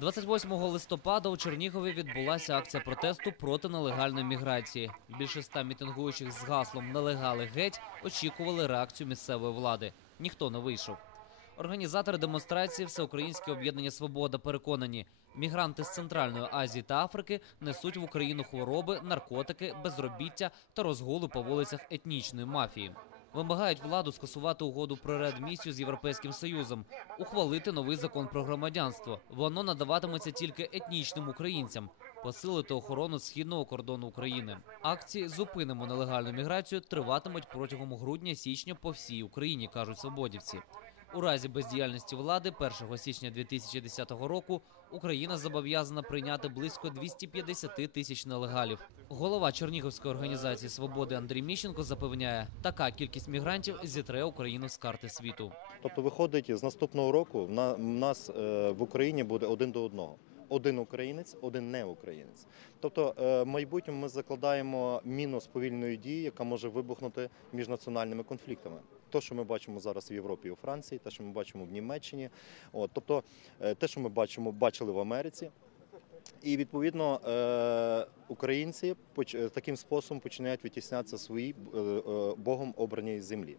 28 листопада у Чернігові відбулася акція протесту проти нелегальної міграції. Більше ста мітингуючих з гаслом «Нелегали геть» очікували реакцію місцевої влади. Ніхто не вийшов. Організатори демонстрації Всеукраїнське об'єднання Свобода переконані, мігранти з Центральної Азії та Африки несуть в Україну хвороби, наркотики, безробіття та розгули по вулицях етнічної мафії. Вимагають владу скасувати угоду про реадмісію з Європейським Союзом, ухвалити новий закон про громадянство. Воно надаватиметься тільки етнічним українцям, посилити охорону східного кордону України. Акції зупинимо нелегальну міграцію триватимуть протягом грудня-січня по всій Україні, кажуть свободівці. У разі бездіяльності влади 1 січня 2010 року Україна зобов'язана прийняти близько 250 тисяч нелегалів. Голова Чернігівської організації свободи Андрій Міщенко запевняє, така кількість мігрантів зітре Україну з карти світу. Тобто виходить з наступного року в на- нас е, в Україні буде один до одного. Один українець, один не українець. Тобто, е, в майбутньому ми закладаємо міну сповільної дії, яка може вибухнути між національними конфліктами. То, що ми бачимо зараз в Європі і у Франції, те, що ми бачимо в Німеччині, от тобто е, те, що ми бачимо, бачили в Америці. І відповідно е, українці таким способом починають витіснятися свої богом обраній землі.